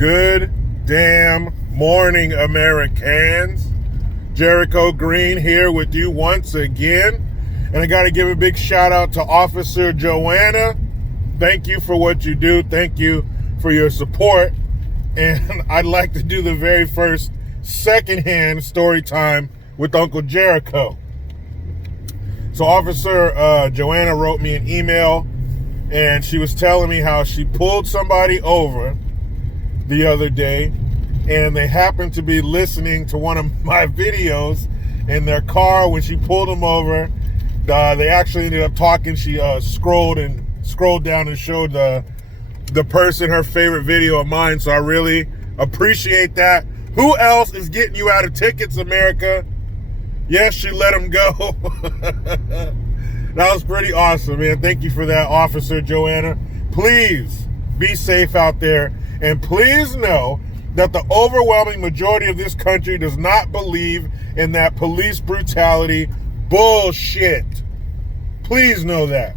Good damn morning, Americans. Jericho Green here with you once again. And I got to give a big shout out to Officer Joanna. Thank you for what you do. Thank you for your support. And I'd like to do the very first secondhand story time with Uncle Jericho. So Officer Joanna wrote me an email, and she was telling me how she pulled somebody over the other day, and they happened to be listening to one of my videos in their car when she pulled them over. They actually ended up talking. She scrolled down and showed the person her favorite video of mine. So I really appreciate that. Who else is getting you out of tickets, America? Yes, she let him go. That was pretty awesome, man. Thank you for that, Officer Joanna. Please be safe out there. And please know that the overwhelming majority of this country does not believe in that police brutality bullshit. Please know that.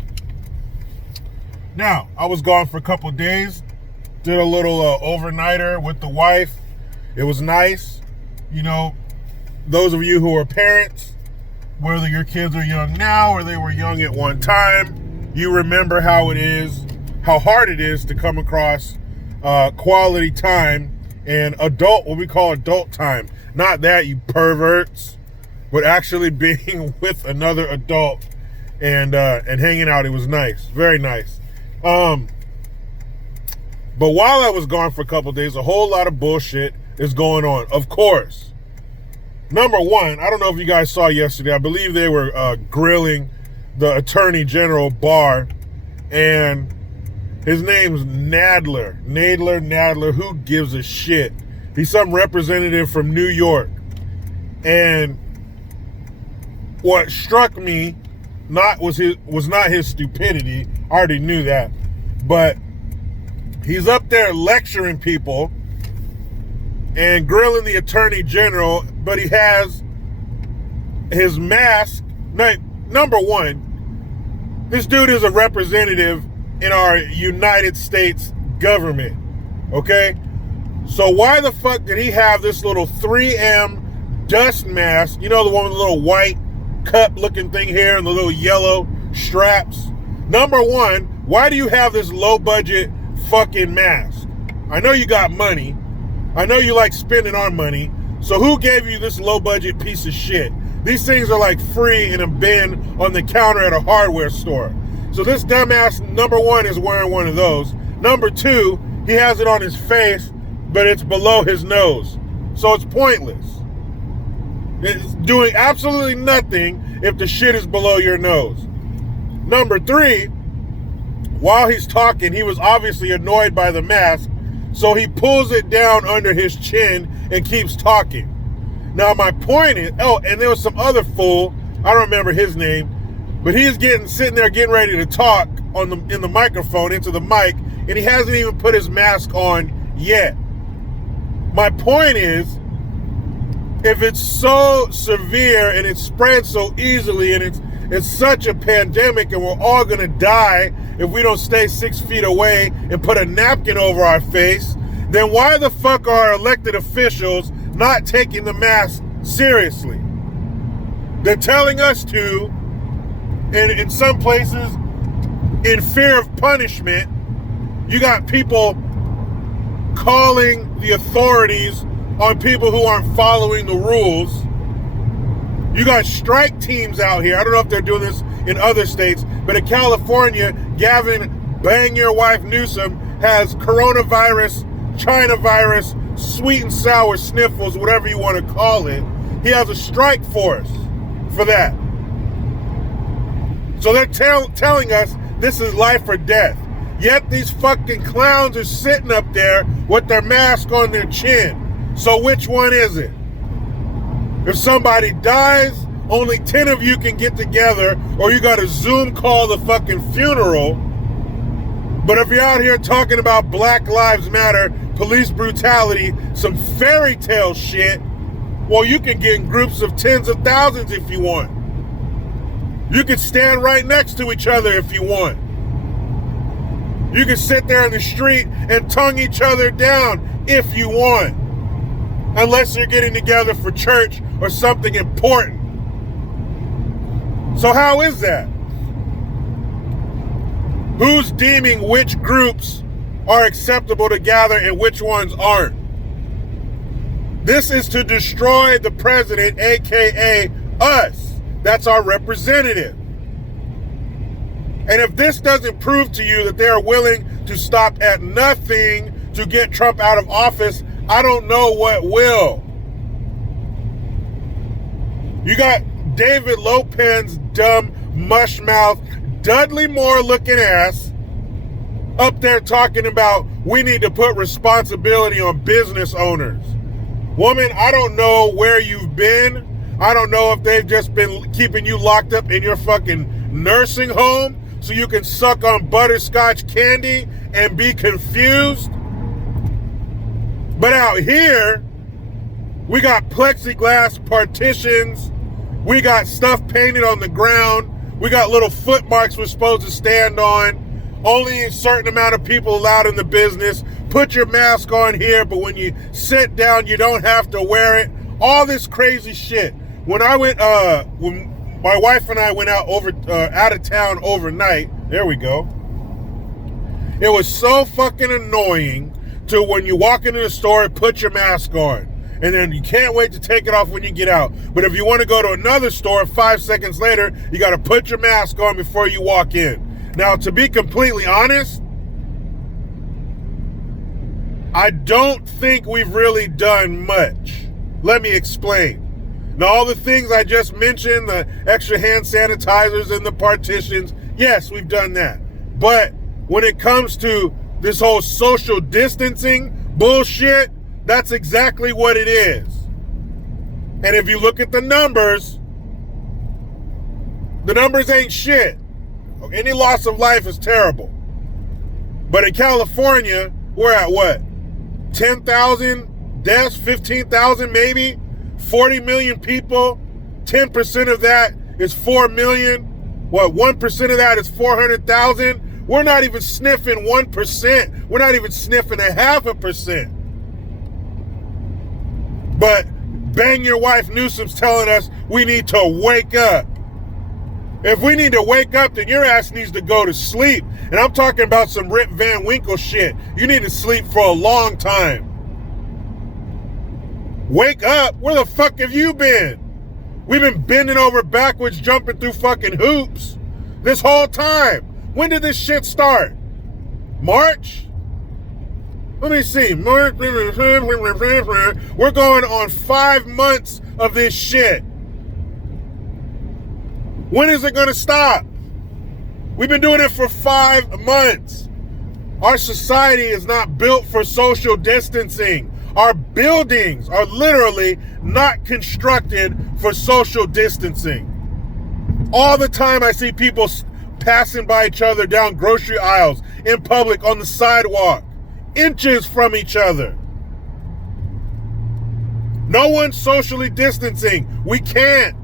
Now, I was gone for a couple of days. Did a little overnighter with the wife. It was nice. You know, those of you who are parents, whether your kids are young now or they were young at one time, you remember how hard it is to come across quality time and what we call adult time. Not that, you perverts, but actually being with another adult and hanging out. It was nice, very nice. But while I was gone for a couple of days, a whole lot of bullshit is going on. Of course, number one, I don't know if you guys saw yesterday, I believe they were grilling the Attorney General Barr, and his name's Nadler. Who gives a shit? He's some representative from New York. And what struck me was not his stupidity. I already knew that. But he's up there lecturing people and grilling the Attorney General, but he has his mask. Number one, this dude is a representative in our United States government, okay? So why the fuck did he have this little 3M dust mask? You know, the one with the little white cup-looking thing here and the little yellow straps? Number one, why do you have this low-budget fucking mask? I know you got money. I know you like spending our money. So who gave you this low-budget piece of shit? These things are like free in a bin on the counter at a hardware store. So this dumbass, number one, is wearing one of those. Number two, he has it on his face, but it's below his nose. So it's pointless. It's doing absolutely nothing if the shit is below your nose. Number three, while he's talking, he was obviously annoyed by the mask, so he pulls it down under his chin and keeps talking. Now my point is, and there was some other fool, I don't remember his name, but he's sitting there getting ready to talk in the microphone, into the mic, and he hasn't even put his mask on yet. My point is, if it's so severe and it spreads so easily and it's such a pandemic and we're all gonna die if we don't stay 6 feet away and put a napkin over our face, then why the fuck are our elected officials not taking the mask seriously? They're telling us to, and in some places, in fear of punishment, you got people calling the authorities on people who aren't following the rules. You got strike teams out here. I don't know if they're doing this in other states, but in California, Gavin Bang Your Wife Newsom has coronavirus, China virus, sweet and sour sniffles, whatever you want to call it. He has a strike force for that. So they're telling us this is life or death. Yet these fucking clowns are sitting up there with their mask on their chin. So which one is it? If somebody dies, only 10 of you can get together, or you got to Zoom call the fucking funeral. But if you're out here talking about Black Lives Matter, police brutality, some fairy tale shit, well, you can get in groups of tens of thousands if you want. You can stand right next to each other if you want. You can sit there in the street and tongue each other down. if you want. Unless you're getting together for church or something important. So how is that? Who's deeming which groups are acceptable to gather and which ones aren't? This is to destroy the president, aka us. That's our representative. And if this doesn't prove to you that they are willing to stop at nothing to get Trump out of office, I don't know what will. You got David Lo Pan's dumb, mushmouth, Dudley Moore looking ass up there talking about we need to put responsibility on business owners. Woman, I don't know where you've been. I don't know if they've just been keeping you locked up in your fucking nursing home so you can suck on butterscotch candy and be confused. But out here, we got plexiglass partitions. We got stuff painted on the ground. We got little footmarks we're supposed to stand on. Only a certain amount of people allowed in the business. Put your mask on here, but when you sit down, you don't have to wear it. All this crazy shit. When my wife and I went out of town overnight, there we go. It was so fucking annoying to when you walk into the store, put your mask on. And then you can't wait to take it off when you get out. But if you want to go to another store 5 seconds later, you got to put your mask on before you walk in. Now, to be completely honest, I don't think we've really done much. Let me explain. Now, all the things I just mentioned, the extra hand sanitizers and the partitions, yes, we've done that. But when it comes to this whole social distancing bullshit, that's exactly what it is. And if you look at the numbers ain't shit. Any loss of life is terrible. But in California, we're at what? 10,000 deaths, 15,000 maybe? 40 million people. 10% of that is 4 million. What, 1% of that is 400,000? We're not even sniffing 1%. We're not even sniffing 0.5%. But Bang Your Wife Newsom's telling us we need to wake up. If we need to wake up, then your ass needs to go to sleep. And I'm talking about some Rip Van Winkle shit. You need to sleep for a long time. Wake up? Where the fuck have you been? We've been bending over backwards, jumping through fucking hoops this whole time. When did this shit start? March? Let me see. We're going on 5 months of this shit. When is it going to stop? We've been doing it for 5 months. Our society is not built for social distancing. Our buildings are literally not constructed for social distancing. All the time I see people passing by each other down grocery aisles, in public, on the sidewalk, inches from each other. No one's socially distancing. We can't.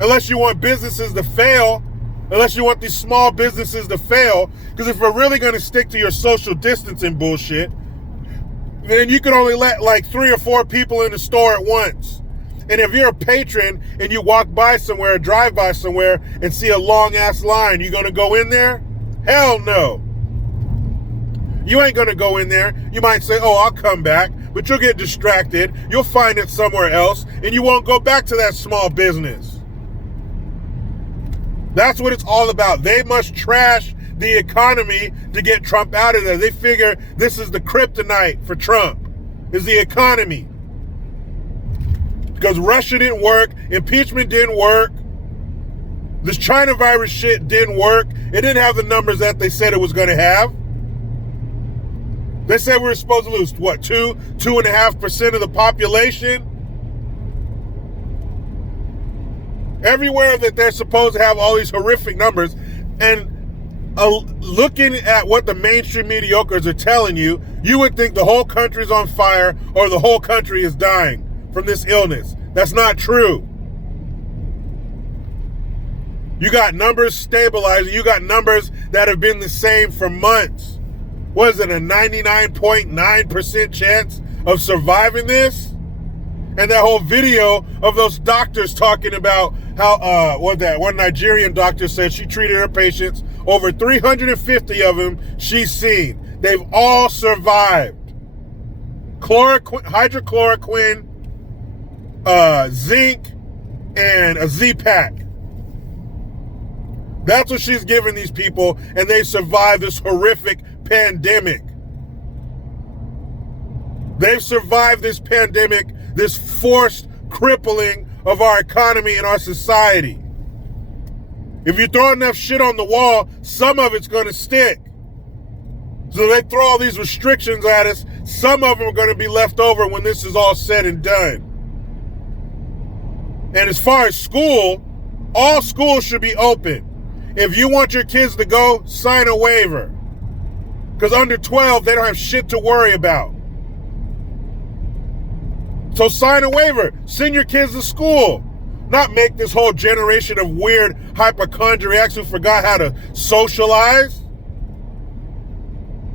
Unless you want businesses to fail, unless you want these small businesses to fail, because if we're really going to stick to your social distancing bullshit, then you can only let like 3 or 4 people in the store at once. And if you're a patron and you walk by somewhere, drive by somewhere, and see a long ass line, you going to go in there? Hell no. You ain't going to go in there. You might say, oh, I'll come back, but you'll get distracted. You'll find it somewhere else, and you won't go back to that small business. That's what it's all about. They must trash the economy to get Trump out of there. They figure this is the kryptonite for Trump, is the economy. Because Russia didn't work, impeachment didn't work, this China virus shit didn't work. It didn't have the numbers that they said it was going to have. They said we were supposed to lose, what, 2.5% of the population? Everywhere that they're supposed to have all these horrific numbers, and looking at what the mainstream mediocres are telling you, you would think the whole country's on fire or the whole country is dying from this illness. That's not true. You got numbers stabilizing. You got numbers that have been the same for months. what is it, a 99.9% chance of surviving this? And that whole video of those doctors talking about how, one Nigerian doctor said she treated her patients, over 350 of them she's seen. They've all survived. Hydrochloroquine, zinc, and a Z-Pack. That's what she's giving these people, and they survived this horrific pandemic. They've survived this pandemic, this forced crippling of our economy and our society. If you throw enough shit on the wall, some of it's going to stick. So they throw all these restrictions at us. Some of them are going to be left over when this is all said and done. And as far as school, all schools should be open. If you want your kids to go, sign a waiver. Because under 12, they don't have shit to worry about. So sign a waiver. Send your kids to school. Not make this whole generation of weird hypochondriacs who forgot how to socialize.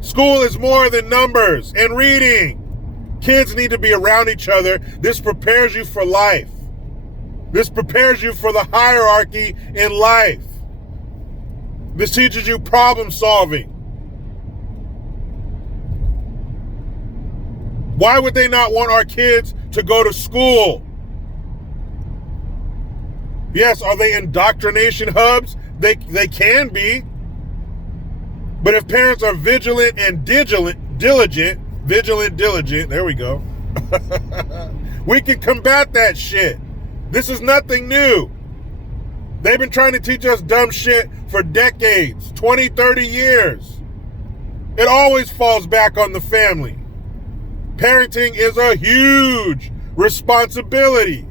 School is more than numbers and reading. Kids need to be around each other. This prepares you for life. This prepares you for the hierarchy in life. This teaches you problem solving. Why would they not want our kids to go to school? Yes, are they indoctrination hubs? They can be. But if parents are vigilant and diligent, there we go. We can combat that shit. This is nothing new. They've been trying to teach us dumb shit for decades, 20, 30 years. It always falls back on the family. Parenting is a huge responsibility.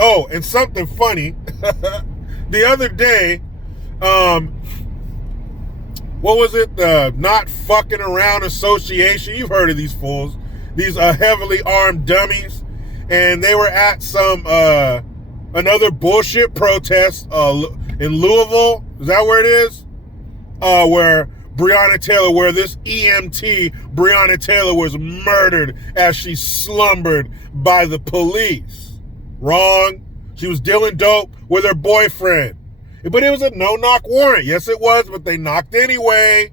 Oh, and something funny. The other day, what was it? The Not Fucking Around Association. You've heard of these fools. These heavily armed dummies. And they were at some, another bullshit protest in Louisville. Is that where it is? Where this EMT, Breonna Taylor, was murdered as she slumbered by the police. Wrong. She was dealing dope with her boyfriend. But it was a no-knock warrant. Yes, it was, but they knocked anyway.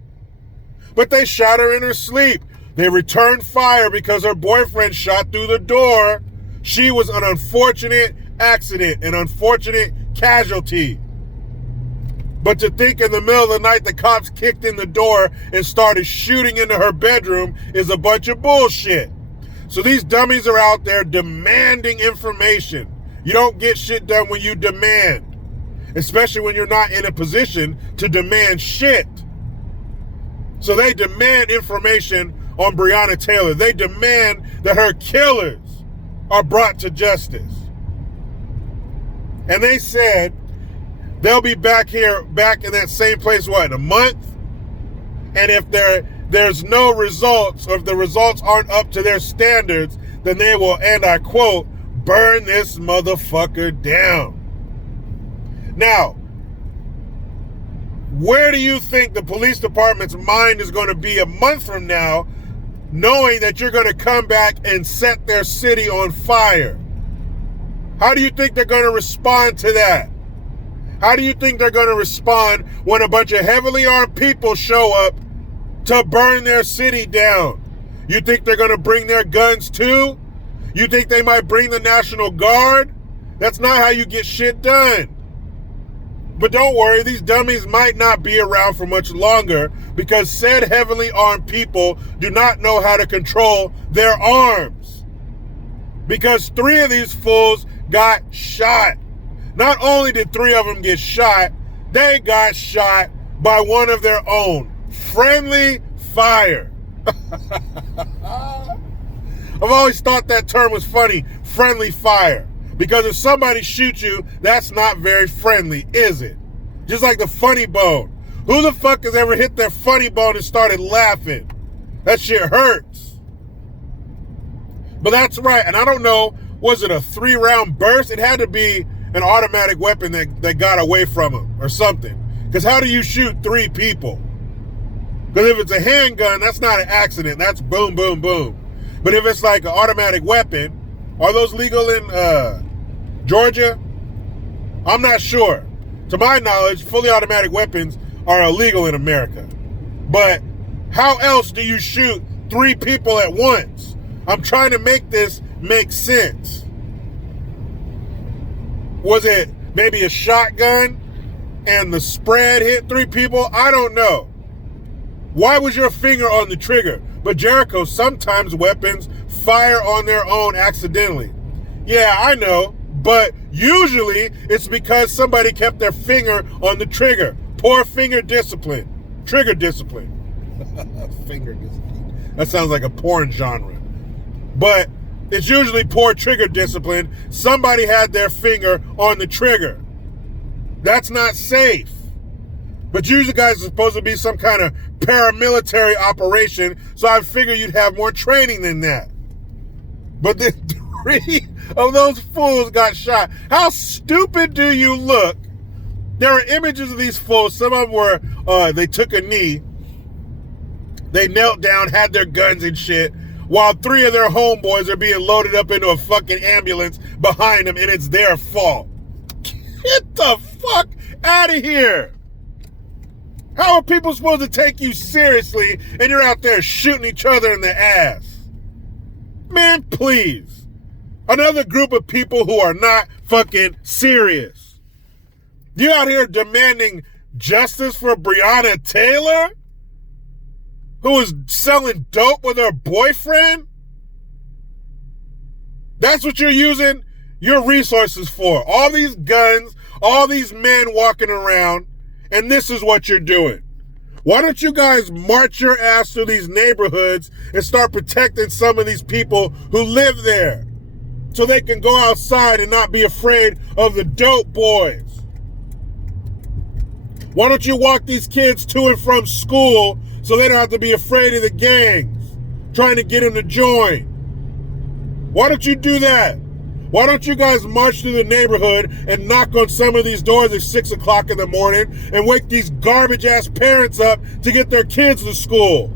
But they shot her in her sleep. They returned fire because her boyfriend shot through the door. She was an unfortunate accident, an unfortunate casualty. But to think in the middle of the night the cops kicked in the door and started shooting into her bedroom is a bunch of bullshit. So these dummies are out there demanding information. You don't get shit done when you demand. Especially when you're not in a position to demand shit. So they demand information on Breonna Taylor. They demand that her killers are brought to justice. And they said they'll be back in that same place, in a month? And if there's no results, or if the results aren't up to their standards, then they will, and I quote, burn this motherfucker down. Now, where do you think the police department's mind is going to be a month from now, knowing that you're going to come back and set their city on fire? How do you think they're going to respond to that? How do you think they're going to respond when a bunch of heavily armed people show up to burn their city down? You think they're going to bring their guns too? You think they might bring the National Guard? That's not how you get shit done. But don't worry, these dummies might not be around for much longer because said heavily armed people do not know how to control their arms. Because 3 of these fools got shot. Not only did 3 of them get shot, they got shot by one of their own. Friendly fire. I've always thought that term was funny, friendly fire. Because if somebody shoots you, that's not very friendly, is it? Just like the funny bone. Who the fuck has ever hit their funny bone and started laughing? That shit hurts. But that's right. And I don't know, was it a 3-round burst? It had to be an automatic weapon that got away from him or something. Because how do you shoot 3 people? Because if it's a handgun, that's not an accident. That's boom, boom, boom. But if it's like an automatic weapon, are those legal in Georgia? I'm not sure. To my knowledge, fully automatic weapons are illegal in America. But how else do you shoot 3 people at once? I'm trying to make this make sense. Was it maybe a shotgun and the spread hit 3 people? I don't know. Why was your finger on the trigger? But Jericho, sometimes weapons fire on their own accidentally. Yeah, I know. But usually it's because somebody kept their finger on the trigger. Poor finger discipline. Trigger discipline. Finger discipline. That sounds like a porn genre. But it's usually poor trigger discipline. Somebody had their finger on the trigger. That's not safe. But you guys are supposed to be some kind of paramilitary operation, so I figured you'd have more training than that. But then 3 of those fools got shot. How stupid do you look? There are images of these fools. Some of them were, they took a knee. They knelt down, had their guns and shit, while 3 of their homeboys are being loaded up into a fucking ambulance behind them, and it's their fault. Get the fuck out of here. How are people supposed to take you seriously and you're out there shooting each other in the ass? Man, please. Another group of people who are not fucking serious. You out here demanding justice for Breonna Taylor, who was selling dope with her boyfriend? That's what you're using your resources for. All these guns, all these men walking around, and this is what you're doing. Why don't you guys march your ass through these neighborhoods and start protecting some of these people who live there so they can go outside and not be afraid of the dope boys? Why don't you walk these kids to and from school so they don't have to be afraid of the gangs trying to get them to join? Why don't you do that? Why don't you guys march through the neighborhood and knock on some of these doors at 6 o'clock in the morning and wake these garbage ass parents up to get their kids to school?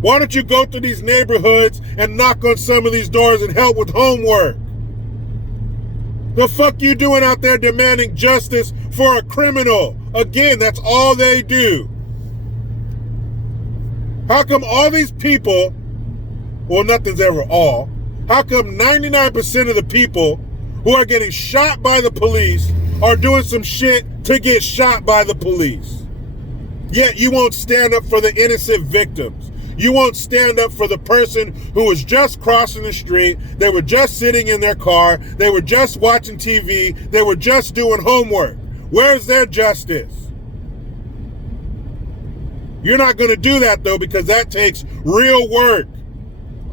Why don't you go through these neighborhoods and knock on some of these doors and help with homework? The fuck you doing out there demanding justice for a criminal? Again, that's all they do. How come all these people, well, nothing's ever all, how come 99% of the people who are getting shot by the police are doing some shit to get shot by the police? Yet you won't stand up for the innocent victims. You won't stand up for the person who was just crossing the street. They were just sitting in their car. They were just watching TV. They were just doing homework. Where's their justice? You're not going to do that, though, because that takes real work.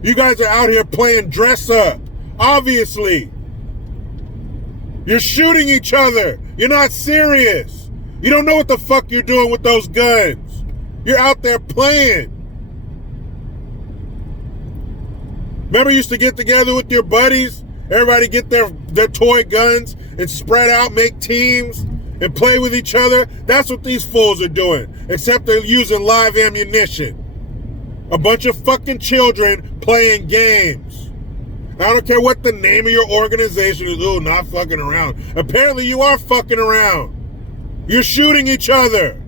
You guys are out here playing dress up. Obviously. You're shooting each other. You're not serious. You don't know what the fuck you're doing with those guns. You're out there playing. Remember you used to get together with your buddies? Everybody get their toy guns and spread out, make teams, and play with each other? That's what these fools are doing. Except they're using live ammunition. A bunch of fucking children playing games. I don't care what the name of your organization is. Ooh, not fucking around. Apparently you are fucking around. You're shooting each other.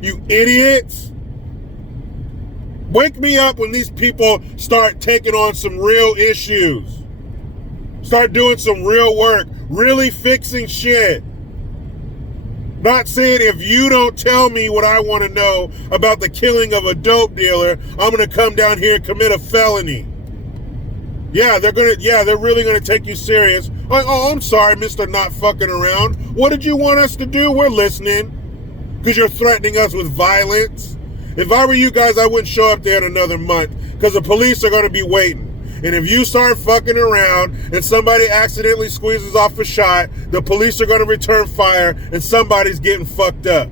You idiots. Wake me up when these people start taking on some real issues. Start doing some real work. Really fixing shit. Not saying if you don't tell me what I want to know about the killing of a dope dealer, I'm going to come down here and commit a felony. Yeah, they're really going to take you serious. Oh, I'm sorry, Mr. Not Fucking Around. What did you want us to do? We're listening. Because you're threatening us with violence. If I were you guys, I wouldn't show up there in another month because the police are going to be waiting. And if you start fucking around and somebody accidentally squeezes off a shot, the police are going to return fire and somebody's getting fucked up.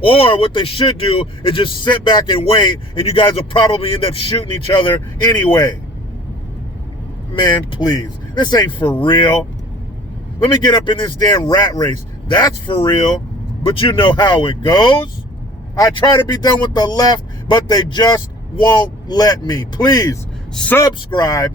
Or what they should do is just sit back and wait, and you guys will probably end up shooting each other anyway. Man, please. This ain't for real. Let me get up in this damn rat race. That's for real. But you know how it goes. I try to be done with the left, but they just won't let me. Please subscribe.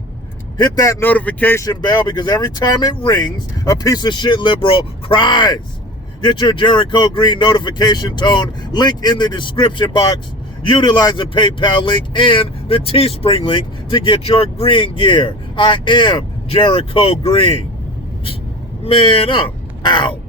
Hit that notification bell because every time it rings, a piece of shit liberal cries. Get your Jericho Green notification tone link in the description box. Utilize the PayPal link and the Teespring link to get your green gear. I am Jericho Green. Man, I'm out.